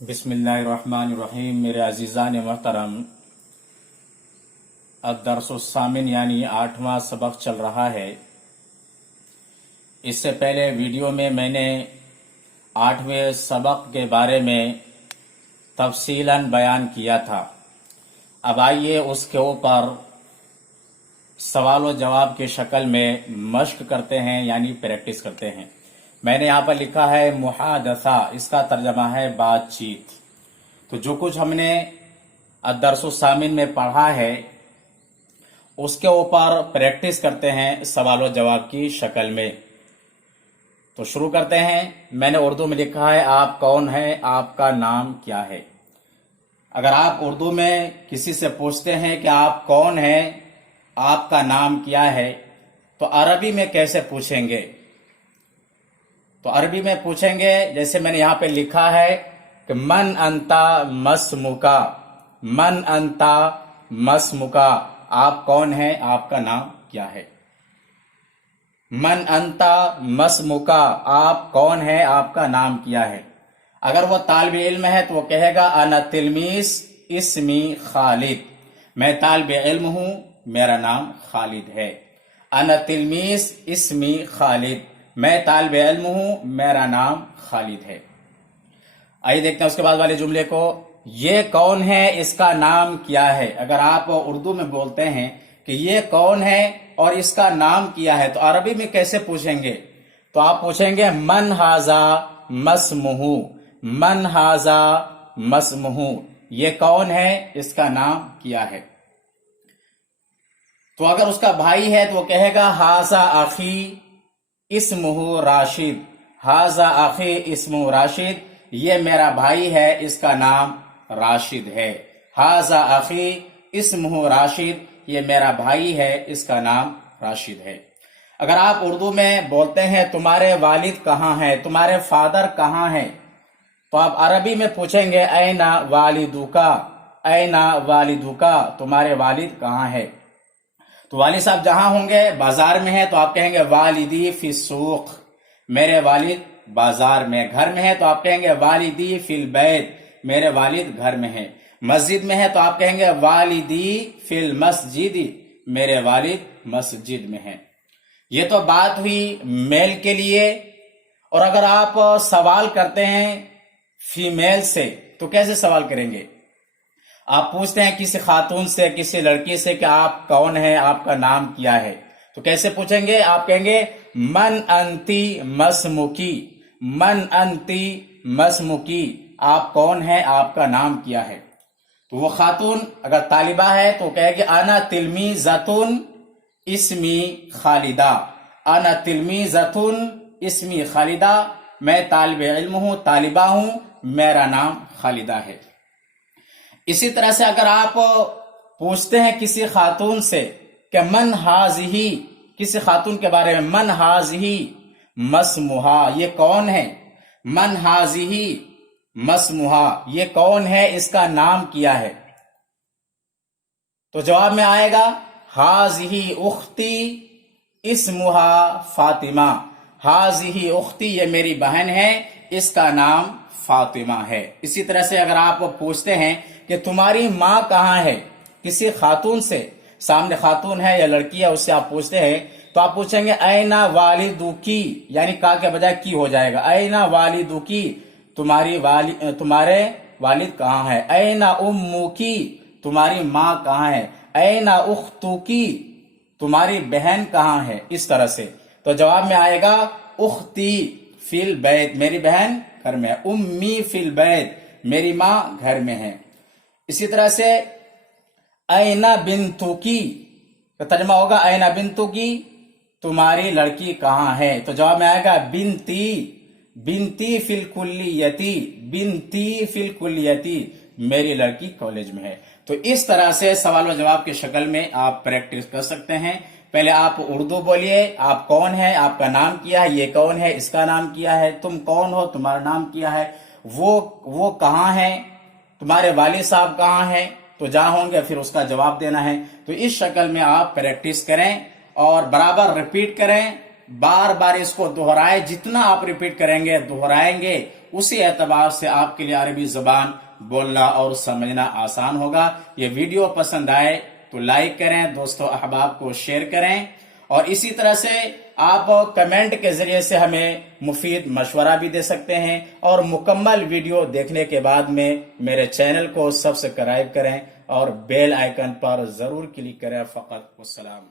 बिस्मिल्लाहिर्रहमानिर्रहीम। मेरे अजीज़ान मोहतरम, अद-दर्स-उस-सामिन यानी 8वां सबक चल रहा है। इससे पहले वीडियो में मैंने 8वें सबक के बारे में तफसीलन बयान किया था। अब आइए उसके ऊपर सवाल व जवाब की शक्ल में मश्क करते हैं यानी प्रैक्टिस करते हैं। मैंने यहाँ पर लिखा है मुहादसा, इसका तर्जमा है बातचीत। तो जो कुछ हमने अद-दर्स-उस-सामिन में पढ़ा है उसके ऊपर प्रैक्टिस करते हैं सवाल व जवाब की शक्ल में। तो शुरू करते हैं। मैंने उर्दू में लिखा है आप कौन है, आपका नाम क्या है। अगर आप उर्दू में किसी से पूछते हैं कि आप कौन है, आपका नाम क्या है, तो अरबी में कैसे पूछेंगे? तो अरबी में पूछेंगे जैसे मैंने यहाँ पे लिखा है कि मन अंता मस्मुका, मन अंता मस्मुका, आप कौन है, आपका नाम क्या है। मन अंता मस्मुका, आप कौन है, आपका नाम क्या है। अगर वो तालिब इल्म है तो वो कहेगा अना तिलमीस इस्मी खालिद, मैं तालिब इल्म हूं, मेरा नाम खालिद है। अना तिलमीस इस्मी खालिद, मैं तालिब इल्म हूं, मेरा नाम खालिद है। आइए देखते हैं उसके बाद वाले जुमले को। ये कौन है, इसका नाम क्या है। अगर आप उर्दू में बोलते हैं कि ये कौन है और इसका नाम क्या है, तो अरबी में कैसे पूछेंगे? तो आप पूछेंगे मन हाजा मस्मुहु, मन हाजा मस्मुहु, ये कौन है, इसका नाम क्या है। तो अगर उसका भाई है तो वो कहेगा हाजा अखी इस्मुहु राशिद, हाजा अखी इस्मुहु राशिद, ये मेरा भाई है, इसका नाम राशिद है। हाजा अखी इस्मुहु राशिद, ये मेरा भाई है, इसका नाम राशिद है। अगर आप उर्दू में बोलते हैं तुम्हारे वालिद कहाँ हैं, तुम्हारे फादर कहाँ हैं, तो आप अरबी में पूछेंगे ऐना वालिदुका, ऐना वालिदुका, तुम्हारे वालिद कहाँ है। तो वालिद साहब जहां होंगे बाजार में है तो आप कहेंगे वालिदी फी सूक, मेरे वालिद बाजार में। घर में है तो आप कहेंगे वालिदी फिल बैत, मेरे वालिद घर में है। मस्जिद में है तो आप कहेंगे वालिदी फिल मस्जिदी, मेरे वालिद मस्जिद में है। ये तो बात हुई मेल के लिए। और अगर आप सवाल करते हैं फीमेल से तो कैसे सवाल करेंगे? आप पूछते हैं किसी खातून से, किसी लड़की से कि आप कौन है, आपका नाम क्या है, तो कैसे पूछेंगे? आप कहेंगे मन अंती मस्मुकी, मन अंती मस्मुकी, आप कौन है, आपका नाम क्या है। तो वो खातून अगर तालिबा है तो कहेगी आना तिलमीज़तुन इस्मी खालिदा, आना तिलमीज़तुन इस्मी खालिदा, मैं तालिब इल्म हूं, तालिबा हूं, मेरा नाम खालिदा है। इसी तरह से अगर आप पूछते हैं किसी खातून से कि मन हाज़िही, किसी खातून के बारे में, मन हाज़िही मस्मुहा, ये कौन है, मन हाज़िही मस्मुहा, ये कौन है, इसका नाम क्या है। तो जवाब में आएगा हाज़िही उख्ती इस्मुहा फातिमा, हाज़िही उख्ती, ये मेरी बहन है, इसका नाम फातिमा है। इसी तरह से अगर आप पूछते हैं कि तुम्हारी माँ कहाँ है, किसी खातून से, सामने खातून है या लड़की है उससे आप पूछते हैं, तो आप पूछेंगे ऐना वालिदुकी, यानी का के बजाय की हो जाएगा, ऐना वालिदुकी, तुम्हारे वालिद कहाँ है। ऐना उम्मुकी, तुम्हारी माँ कहाँ है। ऐना उख्तुकी, तुम्हारी बहन कहाँ है। इस तरह से तो जवाब में आएगा उख्ती फिल बैत, मेरी बहन घर में है। उम्मी फिल बैत, मेरी माँ घर में है। इसी तरह से ऐना बिन्तुकी, तो तर्जुमा होगा ऐना बिन्तुकी, तुम्हारी लड़की कहाँ है। तो जवाब में आएगा बिनती, बिनती फिल कुल्लियती, बिनती फिल कुल्लियती, मेरी लड़की कॉलेज में है। तो इस तरह से सवाल व जवाब की शक्ल में आप प्रैक्टिस कर सकते हैं। पहले आप उर्दू बोलिए, आप कौन है, आपका नाम क्या है, ये कौन है, इसका नाम क्या है, तुम कौन हो, तुम्हारा नाम क्या है, वो कहाँ है, तुम्हारे वालिद साहब कहाँ हैं, तो जहां होंगे फिर उसका जवाब देना है। तो इस शक्ल में आप प्रैक्टिस करें और बराबर रिपीट करें, बार बार इसको दोहराएं। जितना आप रिपीट करेंगे, दोहराएंगे, اسی اعتبار سے آپ کے لیے عربی زبان بولنا اور سمجھنا آسان ہوگا۔ یہ ویڈیو پسند آئے تو لائک کریں، دوستو احباب کو شیئر کریں، اور اسی طرح سے آپ کمنٹ کے ذریعے سے ہمیں مفید مشورہ بھی دے سکتے ہیں، اور مکمل ویڈیو دیکھنے کے بعد میں میرے چینل کو سبسکرائب کریں اور بیل آئیکن پر ضرور کلک کریں۔ فقط والسلام۔